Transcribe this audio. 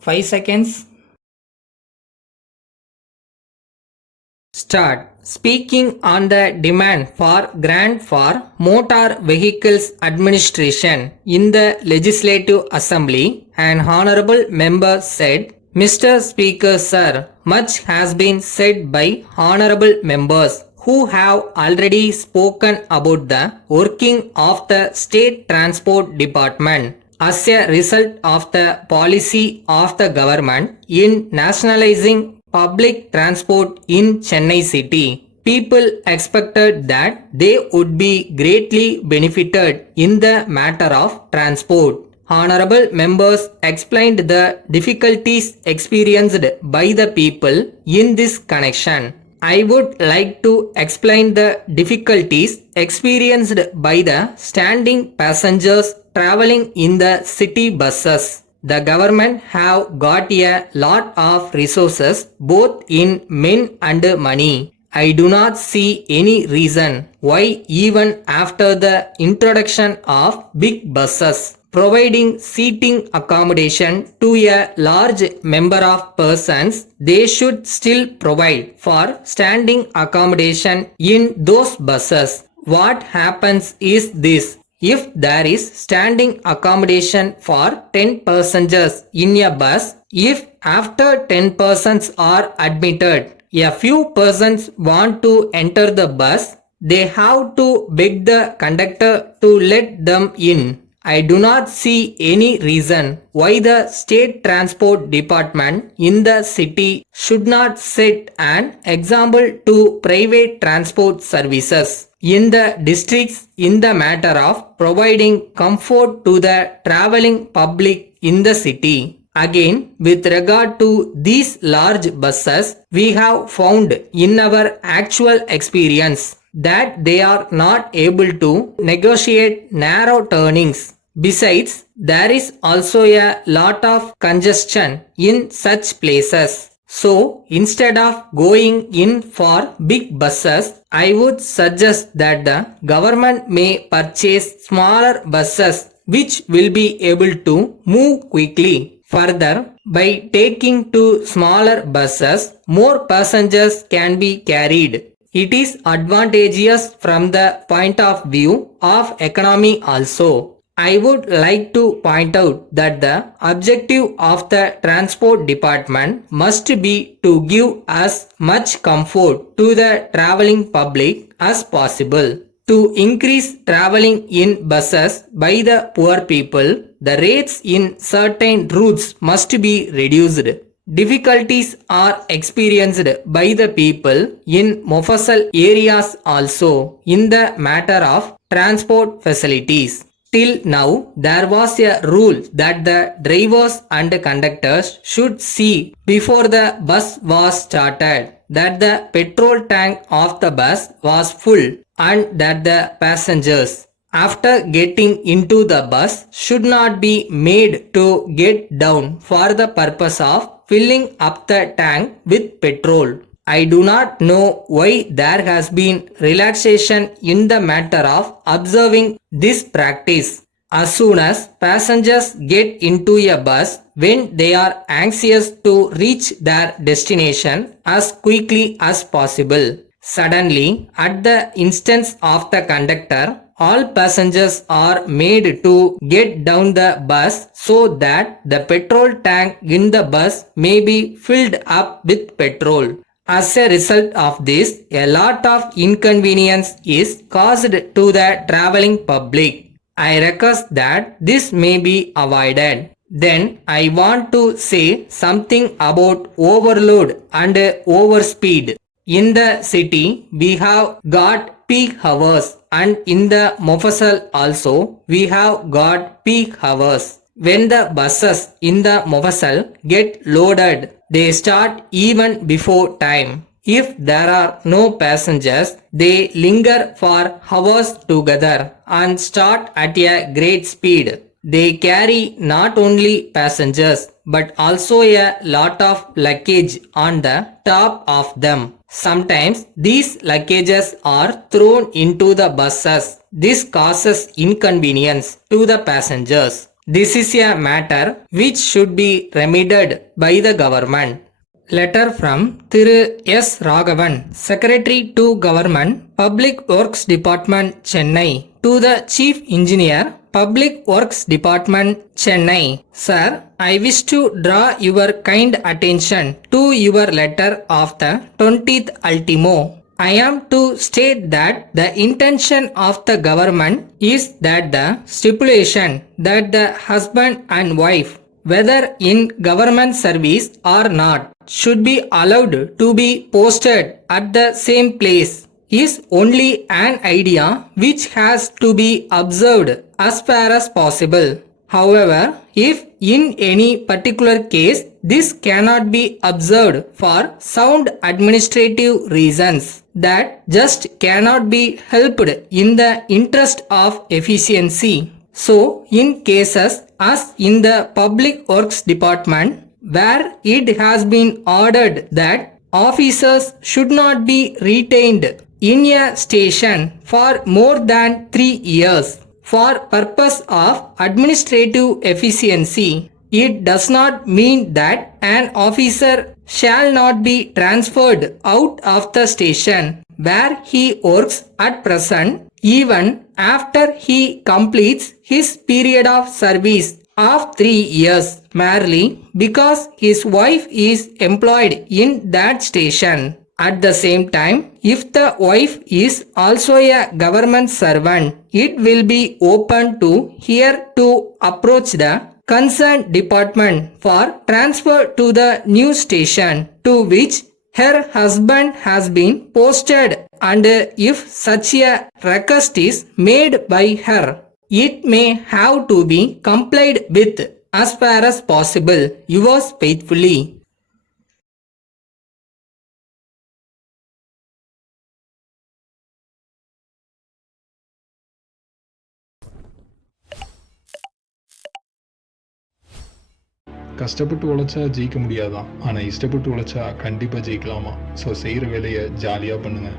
5 seconds. Start. Speaking on the demand for grant for Motor Vehicles Administration in the Legislative Assembly, an honorable member said, Mr. Speaker, sir, much has been said by honorable members who have already spoken about the working of the State Transport Department. As a result of the policy of the government in nationalizing public transport in Chennai city, people expected that they would be greatly benefited in the matter of transport. Honorable members explained the difficulties experienced by the people in this connection. I would like to explain the difficulties experienced by the standing passengers traveling in the city buses. The government have got a lot of resources both in men and money. I do not see any reason why even after the introduction of big buses providing seating accommodation to a large number of persons, they should still provide for standing accommodation in those buses. What happens is this. If there is standing accommodation for 10 passengers in a bus, if after 10 persons are admitted, a few persons want to enter the bus, they have to beg the conductor to let them in. I do not see any reason why the State Transport Department in the city should not set an example to private transport services in the districts in the matter of providing comfort to the traveling public in the city. Again, with regard to these large buses, we have found in our actual experience that they are not able to negotiate narrow turnings. Besides, there is also a lot of congestion in such places. So, instead of going in for big buses, I would suggest that the government may purchase smaller buses which will be able to move quickly. Further, by taking two smaller buses, more passengers can be carried. It is advantageous from the point of view of economy also. I would like to point out that the objective of the transport department must be to give as much comfort to the traveling public as possible. To increase traveling in buses by the poor people, the rates in certain routes must be reduced. Difficulties are experienced by the people in Mofasal areas also in the matter of transport facilities. Till now, there was a rule that the drivers and conductors should see before the bus was started that the petrol tank of the bus was full and that the passengers, after getting into the bus, should not be made to get down for the purpose of filling up the tank with petrol. I do not know why there has been relaxation in the matter of observing this practice. As soon as passengers get into a bus, when they are anxious to reach their destination as quickly as possible, suddenly, at the instance of the conductor, all passengers are made to get down the bus so that the petrol tank in the bus may be filled up with petrol. As a result of this, a lot of inconvenience is caused to the traveling public. I request that this may be avoided. Then I want to say something about overload and overspeed. In the city, we have got peak hours, and in the Mofasal also, we have got peak hours. When the buses in the Mofasal get loaded, they start even before time. If there are no passengers, they linger for hours together and start at a great speed. They carry not only passengers but also a lot of luggage on the top of them. Sometimes these luggages are thrown into the buses. This causes inconvenience to the passengers. This is a matter which should be remedied by the government. Letter from Thiru S. Raghavan, Secretary to Government, Public Works Department, Chennai, to the Chief Engineer, Public Works Department, Chennai. Sir, I wish to draw your kind attention to your letter of the 20th ultimo. I am to state that the intention of the government is that the stipulation that the husband and wife, whether in government service or not, should be allowed to be posted at the same place is only an idea which has to be observed as far as possible. However, if in any particular case this cannot be observed for sound administrative reasons, that just cannot be helped in the interest of efficiency. So, in cases as in the Public Works Department, where it has been ordered that officers should not be retained in a station for more than 3 years for purpose of administrative efficiency, it does not mean that an officer shall not be transferred out of the station where he works at present even after he completes his period of service of 3 years merely because his wife is employed in that station. At the same time, if the wife is also a government servant, it will be open to her to approach the concerned department for transfer to the new station to which her husband has been posted, and if such a request is made by her, it may have to be complied with as far as possible. Yours faithfully. கஷ்டப்பட்டு உழைச்சா ஜெயிக்க முடியாதான், ஆனால் இஷ்டப்பட்டு உழைச்சா கண்டிப்பாக ஜெயிக்கலாமா. So செய்கிற வேலையை ஜாலியாக பண்ணுங்கள்.